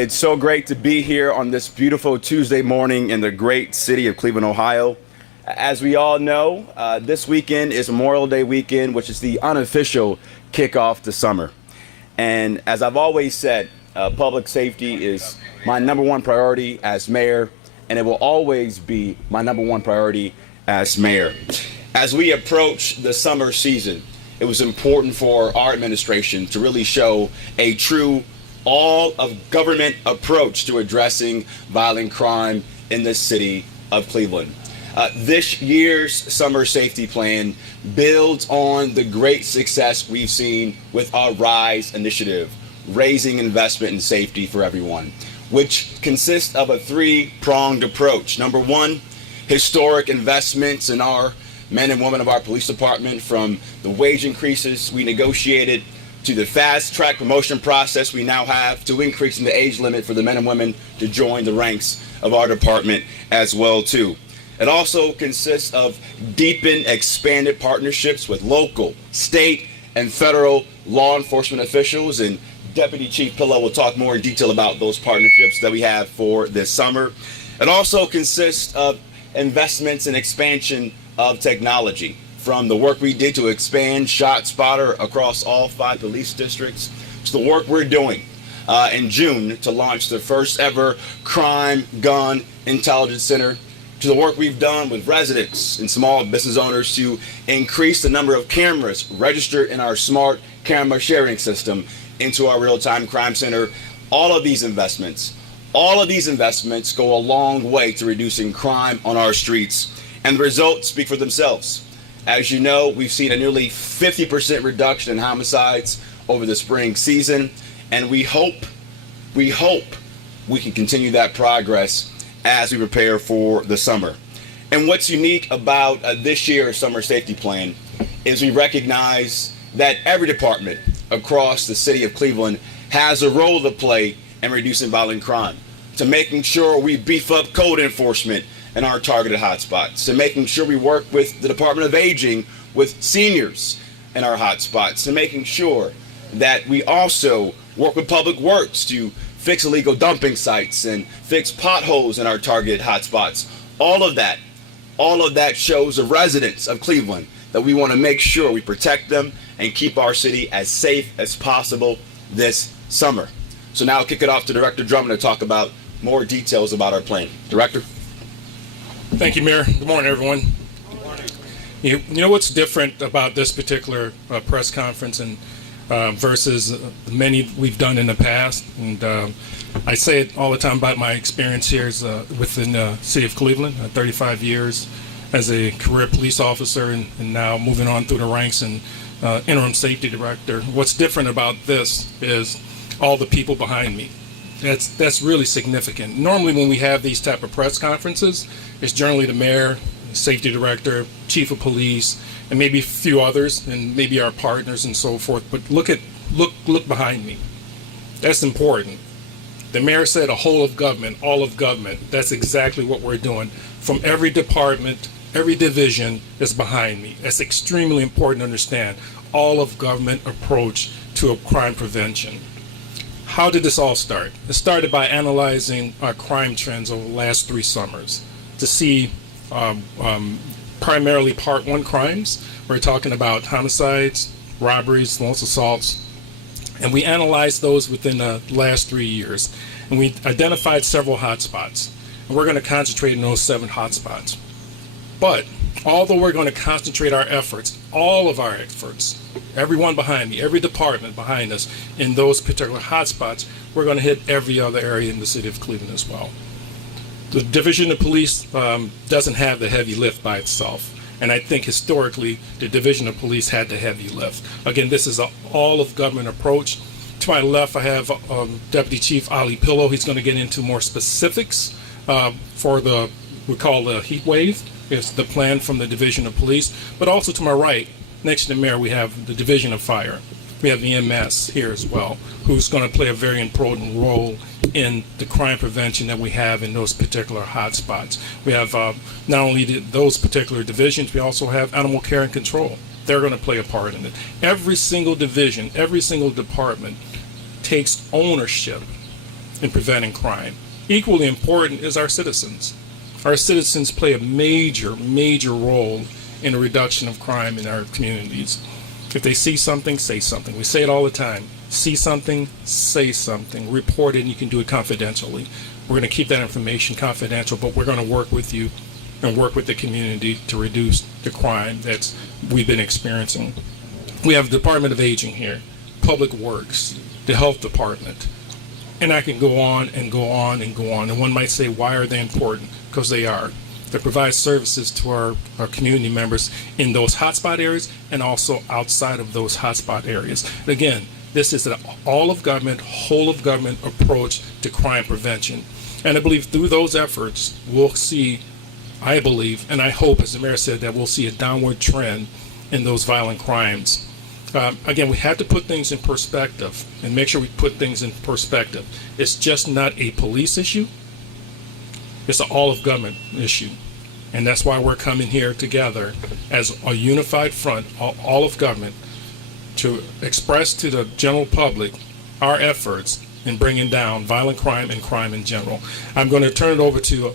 It's so great to be here on this beautiful Tuesday morning in the great city of Cleveland, Ohio. As we all know, this weekend is Memorial Day weekend, which is the unofficial kickoff to summer. And as I've always said, public safety is my number one priority as mayor, and it will always be my number one priority as mayor. As we approach the summer season, it was important for our administration to really show a true all-of-government approach to addressing violent crime in the city of Cleveland. This year's summer safety plan builds on the great success we've seen with our RISE initiative, raising investment in safety for everyone, which consists of a three-pronged approach. Number one, historic investments in our men and women of our police department, from the wage increases we negotiated to the fast-track promotion process we now have, to increasing the age limit for the men and women to join the ranks of our department as well too. It also consists of deepened, expanded partnerships with local, state, and federal law enforcement officials, and Deputy Chief Pillow will talk more in detail about those partnerships that we have for this summer. It also consists of investments and expansion of technology, from the work we did to expand ShotSpotter across all 5 police districts, to the work we're doing in June to launch the first ever Crime Gun Intelligence Center, to the work we've done with residents and small business owners to increase the number of cameras registered in our smart camera sharing system into our real-time crime center. All of these investments go a long way to reducing crime on our streets, and the results speak for themselves. As you know, we've seen a nearly 50% reduction in homicides over the spring season, and we hope we can continue that progress as we prepare for the summer. And what's unique about this year's summer safety plan is we recognize that every department across the city of Cleveland has a role to play in reducing violent crime, to making sure we beef up code enforcement in our targeted hotspots, to making sure we work with the Department of Aging with seniors in our hotspots, to making sure that we also work with Public Works to fix illegal dumping sites and fix potholes in our targeted hotspots. All of that shows the residents of Cleveland that we want to make sure we protect them and keep our city as safe as possible this summer. So now I'll kick it off to Director Drummond to talk about more details about our plan. Director? Thank you, Mayor. Good morning, everyone. Good morning. You know what's different about this particular press conference and versus many we've done in the past, and I say it all the time about my experience here is, within the city of Cleveland, 35 years as a career police officer, and now moving on through the ranks and interim safety director. What's different about this is all the people behind me. That's really significant. Normally when we have these type of press conferences, it's generally the mayor, safety director, chief of police, and maybe a few others, and maybe our partners and so forth. But look behind me. That's important. The mayor said a whole of government, all of government. That's exactly what we're doing. From every department, every division is behind me. That's extremely important to understand. All of government approach to a crime prevention. How did this all start? It started by analyzing our crime trends over the last 3 summers to see primarily Part 1 crimes. We're talking about homicides, robberies, false assaults, and we analyzed those within the last 3 years. And we identified several hotspots, and we're going to concentrate on those 7 hotspots. But although we're going to concentrate our efforts, all of our efforts, everyone behind me, every department behind us in those particular hotspots, we're going to hit every other area in the city of Cleveland as well. The Division of Police doesn't have the heavy lift by itself. And I think historically, the Division of Police had the heavy lift. Again, this is an all-of-government approach. To my left, I have Deputy Chief Ali Pillow. He's going to get into more specifics for we call the heat wave. It's the plan from the Division of Police. But also to my right, next to the mayor, we have the Division of Fire. We have the EMS here as well, who's going to play a very important role in the crime prevention that we have in those particular hotspots. We have not only those particular divisions, we also have animal care and control. They're going to play a part in it. Every single division, every single department takes ownership in preventing crime. Equally important is our citizens. Our citizens play a major, major role in the reduction of crime in our communities. If they see something, say something. We say it all the time. See something, say something. Report it, and you can do it confidentially. We're going to keep that information confidential, but we're going to work with you and work with the community to reduce the crime that we've been experiencing. We have the Department of Aging here, Public Works, the Health Department, and I can go on and go on and go on. And one might say, why are they important? Because they are. They provide services to our community members in those hotspot areas and also outside of those hotspot areas. Again, this is an all of government, whole of government approach to crime prevention. And I believe through those efforts, we'll see, I believe, and I hope, as the mayor said, that we'll see a downward trend in those violent crimes. Again, we have to put things in perspective and make sure we put things in perspective. It's just not a police issue. It's an all of government issue. And that's why we're coming here together as a unified front, all of government, to express to the general public our efforts in bringing down violent crime and crime in general. I'm going to turn it over to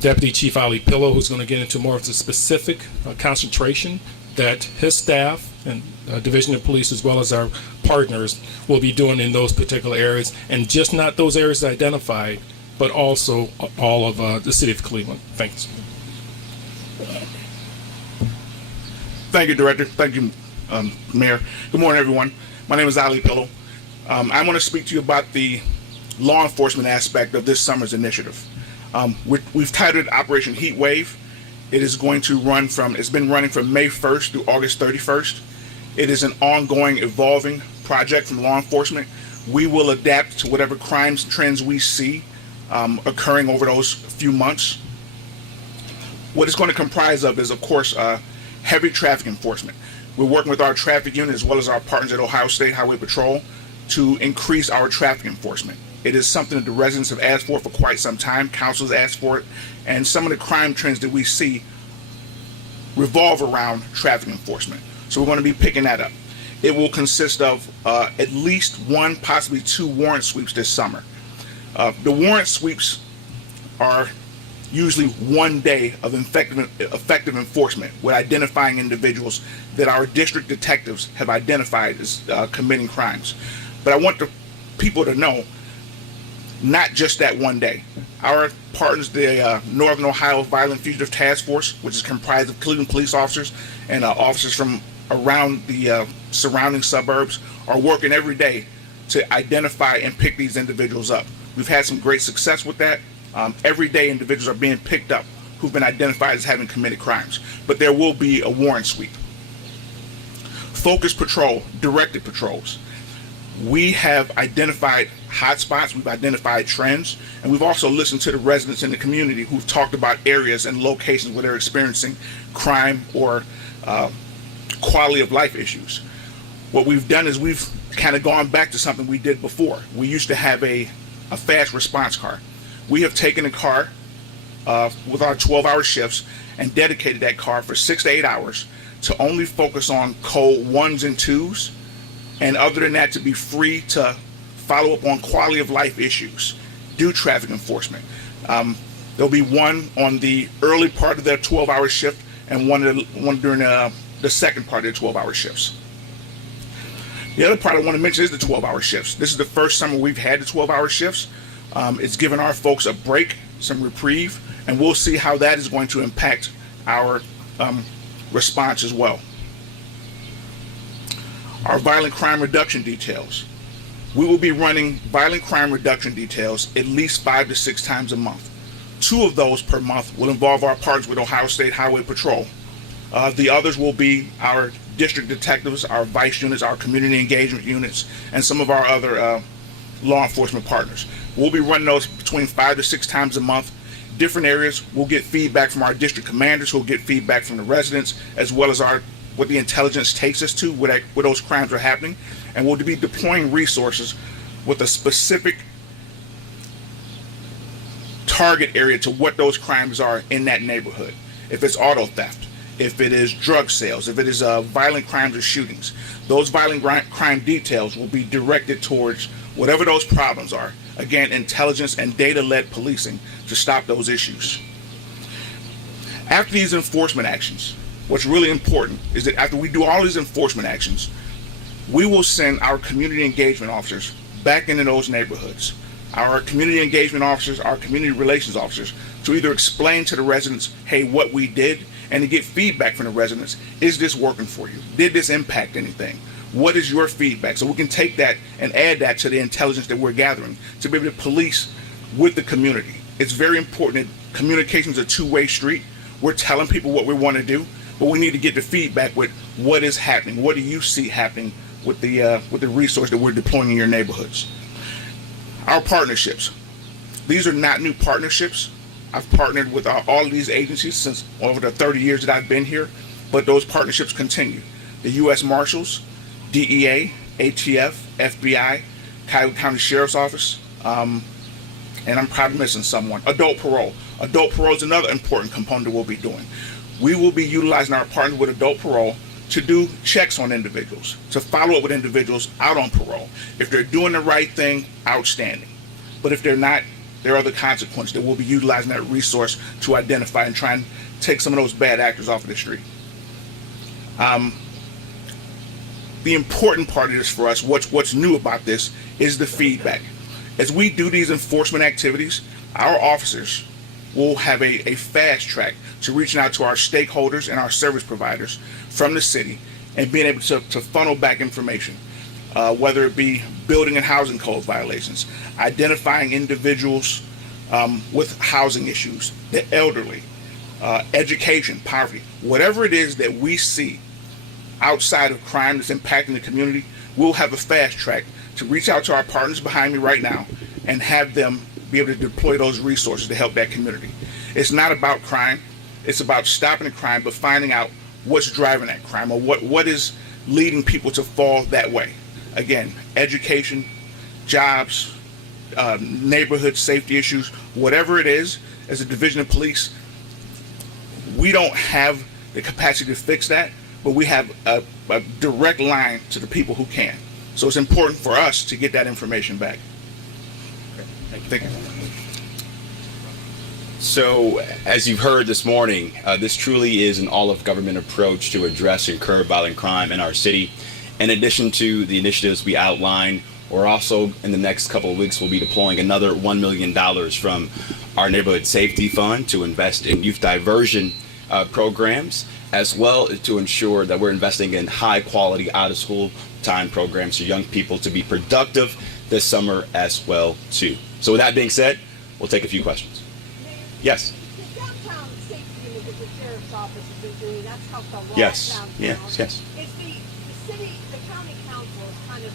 Deputy Chief Ali Pillow, who's going to get into more of the specific concentration that his staff and Division of Police, as well as our partners, will be doing in those particular areas, and just not those areas identified, but also all of the city of Cleveland. Thanks. Thank you, Director. Thank you, Mayor. Good morning, everyone. My name is Ali Pillow. I want to speak to you about the law enforcement aspect of this summer's initiative. We've titled it Operation Heat Wave. It is going to run it's been running from May 1st through August 31st. It is an ongoing, evolving project from law enforcement. We will adapt to whatever crimes trends we see occurring over those few months. What it's going to comprise of is, of course, heavy traffic enforcement. We're working with our traffic unit as well as our partners at Ohio State Highway Patrol to increase our traffic enforcement. It is something that the residents have asked for quite some time. Council has asked for it, and some of the crime trends that we see revolve around traffic enforcement. So we're going to be picking that up. It will consist of at least one, possibly two warrant sweeps this summer. The warrant sweeps are usually 1 day of effective enforcement with identifying individuals that our district detectives have identified as committing crimes. But I want the people to know, not just that 1 day. Our partners, the Northern Ohio Violent Fugitive Task Force, which is comprised of Cleveland police officers and officers from around the surrounding suburbs, are working every day to identify and pick these individuals up. We've had some great success with that. Every day individuals are being picked up who've been identified as having committed crimes. But there will be a warrant sweep. Focused patrol, directed patrols. We have identified hotspots, we've identified trends, and we've also listened to the residents in the community who've talked about areas and locations where they're experiencing crime or quality of life issues. What we've done is we've kind of gone back to something we did before. We used to have a fast response car. We have taken a car with our 12-hour shifts and dedicated that car for 6 to 8 hours to only focus on code 1s and 2s, and other than that to be free to follow up on quality of life issues, do traffic enforcement. There'll be one on the early part of their 12-hour shift and one during the second part of their 12-hour shifts. The other part I want to mention is the 12-hour shifts. This is the first summer we've had the 12-hour shifts. It's given our folks a break, some reprieve, and we'll see how that is going to impact our response as well. Our violent crime reduction details. We will be running violent crime reduction details at least 5 to 6 times a month. 2 of those per month will involve our partners with Ohio State Highway Patrol. The others will be our district detectives, our vice units, our community engagement units, and some of our other law enforcement partners. We'll be running those between 5 to 6 times a month. Different areas, we'll get feedback from our district commanders, who'll get feedback from the residents, as well as what the intelligence takes us to, where those crimes are happening. And we'll be deploying resources with a specific target area to what those crimes are in that neighborhood. If it's auto theft, if it is drug sales, if it is violent crimes or shootings, those violent crime details will be directed towards whatever those problems are. Again, intelligence and data-led policing to stop those issues. After these enforcement actions, what's really important is that after we do all these enforcement actions, we will send our community engagement officers back into those neighborhoods. Our community engagement officers, our community relations officers, to either explain to the residents, hey, what we did, and to get feedback from the residents. Is this working for you? Did this impact anything? What is your feedback? So we can take that and add that to the intelligence that we're gathering to be able to police with the community. It's very important that communication is a two-way street. We're telling people what we want to do, but we need to get the feedback with what is happening. What do you see happening with the resource that we're deploying in your neighborhoods? Our partnerships. These are not new partnerships. I've partnered with all of these agencies since over the 30 years that I've been here, but those partnerships continue. The U.S. Marshals, DEA, ATF, FBI, Cuyahoga County Sheriff's Office, and I'm probably missing someone. Adult parole. Adult parole is another important component that we'll be doing. We will be utilizing our partners with adult parole to do checks on individuals, to follow up with individuals out on parole. If they're doing the right thing, outstanding. But if they're not, there are other consequences that we'll be utilizing that resource to identify and try and take some of those bad actors off of the street. The important part of this for us, what's new about this, is the feedback. As we do these enforcement activities, our officers will have a fast track to reaching out to our stakeholders and our service providers from the city and being able to funnel back information, whether it be building and housing code violations, identifying individuals with housing issues, the elderly, education, poverty, whatever it is that we see outside of crime that's impacting the community, we'll have a fast track to reach out to our partners behind me right now and have them be able to deploy those resources to help that community. It's not about crime. It's about stopping the crime, but finding out what's driving that crime or what is leading people to fall that way. Again, education, jobs, neighborhood safety issues, whatever it is, as a division of police, we don't have the capacity to fix that, but we have a direct line to the people who can. So it's important for us to get that information back. Thank you. So, as you've heard this morning, this truly is an all-of-government approach to address and curb violent crime in our city. In addition to the initiatives we outlined, we're also, in the next couple of weeks, we'll be deploying another $1 million from our Neighborhood Safety Fund to invest in youth diversion programs, as well as to ensure that we're investing in high-quality out-of-school time programs for young people to be productive this summer as well, too. So with that being said, we'll take a few questions. Yes? The downtown safety unit that the sheriff's office has been doing, that's helped a lot Yes. downtown. Yes. Yes. It's the city, the county council has kind of,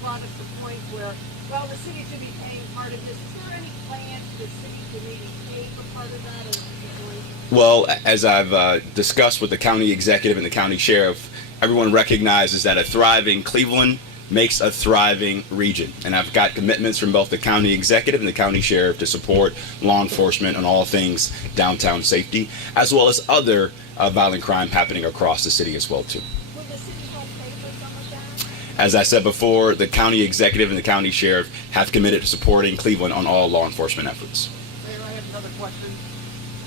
brought us to the point where, well, the city should be paying part of this. Is there any plan for the city to maybe pay for part of that? Or Well, as I've discussed with the county executive and the county sheriff, everyone recognizes that a thriving Cleveland makes a thriving region. And I've got commitments from both the county executive and the county sheriff to support law enforcement on all things downtown safety, as well as other violent crime happening across the city as well, too. will the city help pay for some of that? As I said before, the county executive and the county sheriff have committed to supporting Cleveland on all law enforcement efforts. Mayor, I have another question.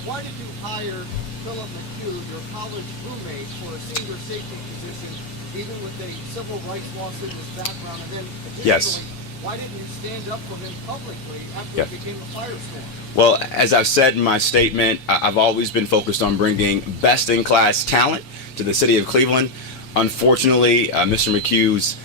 Why did you hire Philip McHugh, your college roommate, for a senior safety position, even with a civil rights lawsuit in his background? And then additionally, Yes. why didn't you stand up for him publicly after Yeah. it became a firestorm? Well, as I've said in my statement, I've always been focused on bringing best-in-class talent to the city of Cleveland. Unfortunately, Mr. McHugh's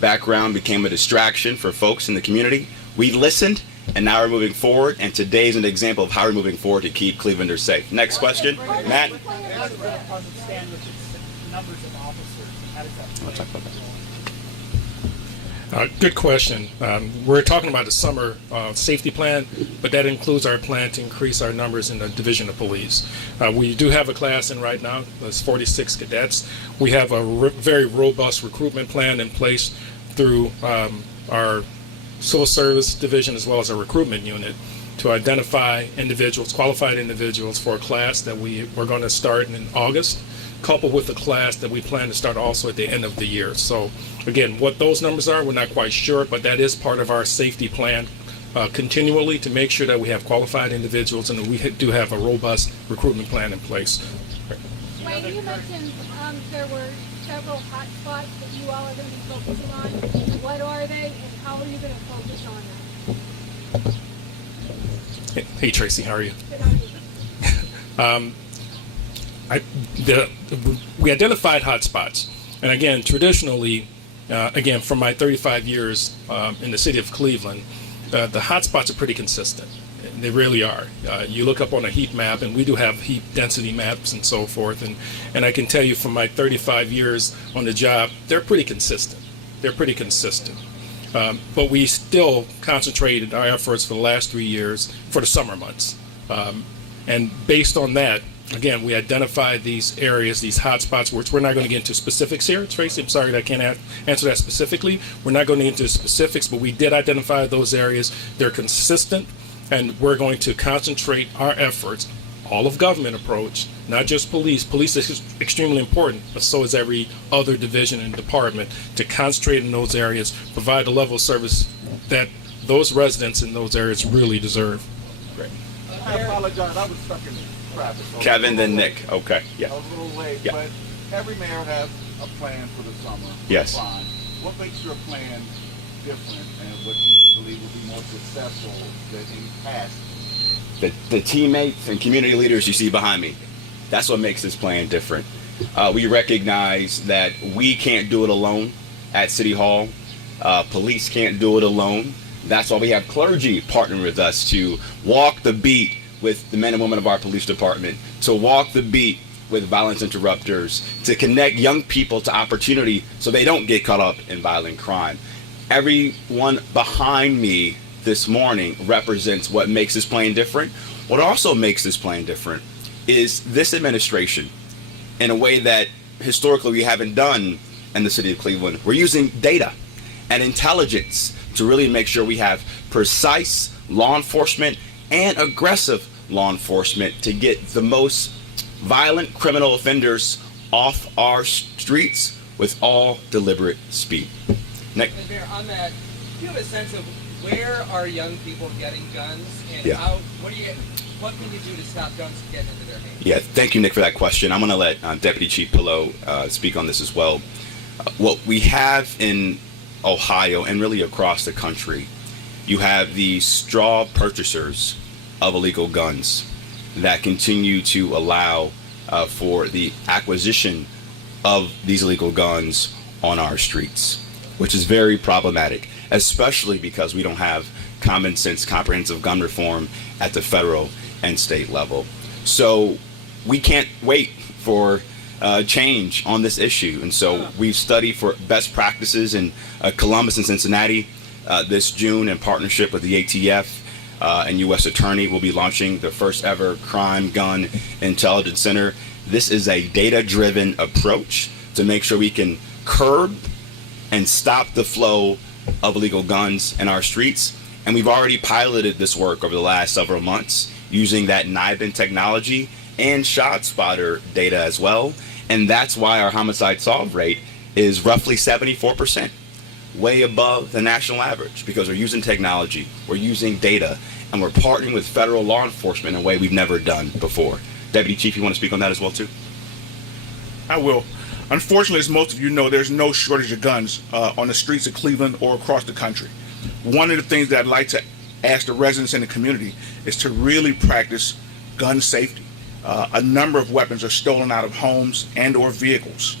background became a distraction for folks in the community. We listened, and now we're moving forward, and today's an example of how we're moving forward to keep Clevelanders safe. Next question, Matt. How does that stand with its numbers of officers? How does that I'll talk about that. Good question. We're talking about the summer safety plan, but that includes our plan to increase our numbers in the Division of Police. We do have a class in right now. There's 46 cadets. We have a very robust recruitment plan in place through our Civil Service Division as well as our recruitment unit. to identify individuals, qualified individuals, for a class that we're going to start in August, coupled with a class that we plan to start also at the end of the year. So again, what those numbers are, we're not quite sure, but that is part of our safety plan continually to make sure that we have qualified individuals and that we do have a robust recruitment plan in place. Wayne, you mentioned there were several hot spots that you all are going to be focusing on. What are they, and how are you going to focus on them? Hey Tracy, how are you? We identified hotspots, and again, traditionally, again, from my 35 years in the city of Cleveland, the hotspots are pretty consistent. They really are. You look up on a heat map, and we do have heat density maps and so forth, and I can tell you from my 35 years on the job, they're pretty consistent. They're pretty consistent. But we still concentrated our efforts for the last 3 years for the summer months. And based on that, again, we identified these areas, these hotspots, which we're not going to get into specifics here. Tracy, I'm sorry that I can't answer that specifically. We're not going to get into specifics, but we did identify those areas. They're consistent, and we're going to concentrate our efforts, all of government approach, not just police. Police is extremely important, but so is every other division and department, to concentrate in those areas, provide the level of service that those residents in those areas really deserve. Great. I apologize, I was stuck in traffic. So Kevin, then Nick. Okay. Yeah. I was a little late, Yeah. but every mayor has a plan for the summer. Yes. Fine. What makes your plan different, and what you believe will be more successful than in past? The teammates and community leaders you see behind me, that's what makes this plan different. We recognize that we can't do it alone at City Hall. Police can't do it alone. That's why we have clergy partnering with us to walk the beat with the men and women of our police department, to walk the beat with violence interrupters, to connect young people to opportunity so they don't get caught up in violent crime. Everyone behind me this morning represents what makes this plan different. What also makes this plan different is this administration, in a way that historically we haven't done in the city of Cleveland. We're using data and intelligence to really make sure we have precise law enforcement and aggressive law enforcement to get the most violent criminal offenders off our streets with all deliberate speed. Nick? And Mayor, on that, do you have a sense of where are young people getting guns, and Yeah. what can you do to stop guns from getting into their hands? Yeah, thank you, Nick, for that question. I'm going to let Deputy Chief Pillow speak on this as well. What we have in Ohio and really across the country, you have the straw purchasers of illegal guns that continue to allow for the acquisition of these illegal guns on our streets, which is very problematic, especially because we don't have common sense, comprehensive gun reform at the federal and state level. So we can't wait for change on this issue. And so we've studied for best practices in Columbus and Cincinnati this June in partnership with the ATF and U.S. Attorney. We'll be launching the first ever Crime Gun Intelligence Center. This is a data-driven approach to make sure we can curb and stop the flow of illegal guns in our streets. And we've already piloted this work over the last several months using that NIBIN technology and ShotSpotter data as well. And that's why our homicide solve rate is roughly 74%, way above the national average, because we're using technology, we're using data, and we're partnering with federal law enforcement in a way we've never done before. Deputy Chief, you want to speak on that as well, too? I will. Unfortunately, as most of you know, there's no shortage of guns on the streets of Cleveland or across the country. One of the things that I'd like to ask the residents in the community is to really practice gun safety. A number of weapons are stolen out of homes and or vehicles.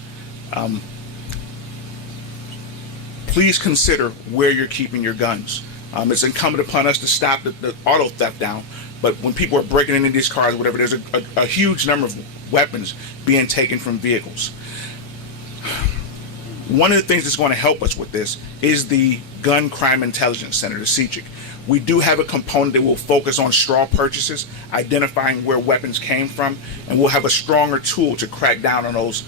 Please consider where you're keeping your guns. It's incumbent upon us to stop the auto theft down, but when people are breaking into these cars or whatever, there's a huge number of weapons being taken from vehicles. One of the things that's going to help us with this is the Gun Crime Intelligence Center, the CCIC. We do have a component that will focus on straw purchases, identifying where weapons came from, and we'll have a stronger tool to crack down on those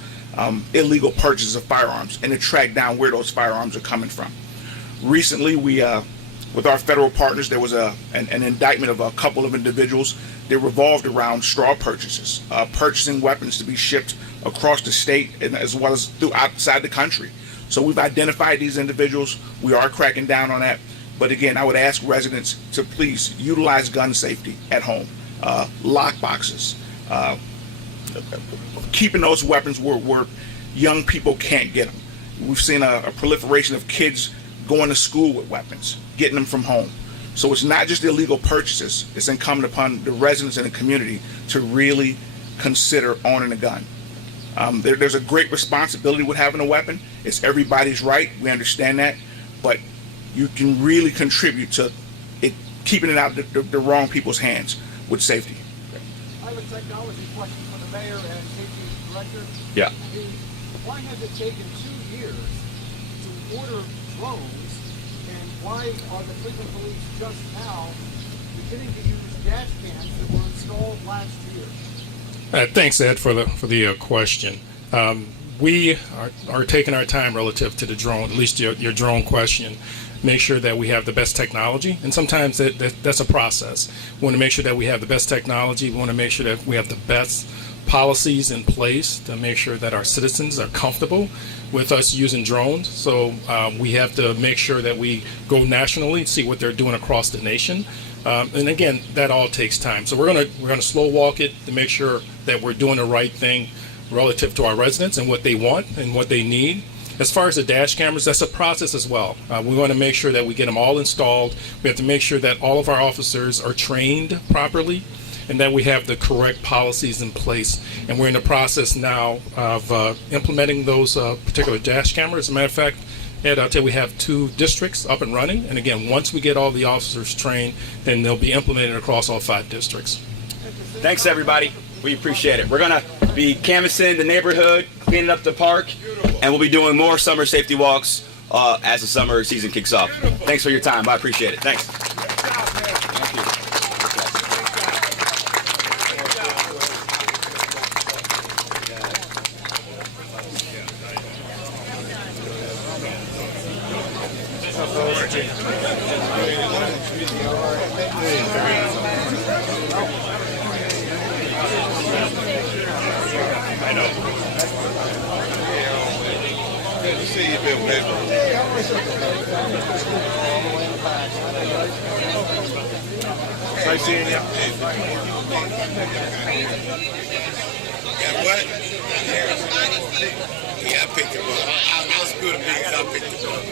illegal purchases of firearms and to track down where those firearms are coming from. Recently, we With our federal partners, there was an indictment of a couple of individuals that revolved around straw purchases, purchasing weapons to be shipped across the state and as well as through outside the country. So we've identified these individuals. We are cracking down on that. But again, I would ask residents to please utilize gun safety at home, lock boxes, keeping those weapons where young people can't get them. We've seen a proliferation of kids going to school with weapons, getting them from home. So it's not just illegal purchases. It's incumbent upon the residents in the community to really consider owning a gun. There's a great responsibility with having a weapon. It's everybody's right. We understand that. But you can really contribute to it, keeping it out of the wrong people's hands with safety. I have a technology question for the mayor and safety director. Yeah. Why has it taken 2 years to order drones, and why are the Cleveland police just now beginning to use dash cams that were installed last year? Thanks, Ed, for the question. We are taking our time relative to the drone, at least your drone question. Make sure that we have the best technology, and sometimes that's a process. We want to make sure that we have the best technology. We want to make sure that we have the best policies in place to make sure that our citizens are comfortable with us using drones. So we have to make sure that we go nationally, see what they're doing across the nation. And again, that all takes time. So we're gonna slow walk it to make sure that we're doing the right thing relative to our residents and what they want and what they need. As far as the dash cameras, that's a process as well. We want to make sure that we get them all installed. We have to make sure that all of our officers are trained properly and that we have the correct policies in place. And we're in the process now of implementing those particular dash cameras. As a matter of fact, Ed, I'll tell you, we have 2 districts up and running. And again, once we get all the officers trained, then they'll be implemented across all 5 districts. Thanks, everybody. We appreciate it. We're going to be canvassing the neighborhood, cleaning up the park, and we'll be doing more summer safety walks as the summer season kicks off. Thanks for your time. I appreciate it. Thanks. Thank you. I know. Good to see you, Bill. Nice seeing you. Got what? Yeah, I picked him up. I was good at being I picked him up.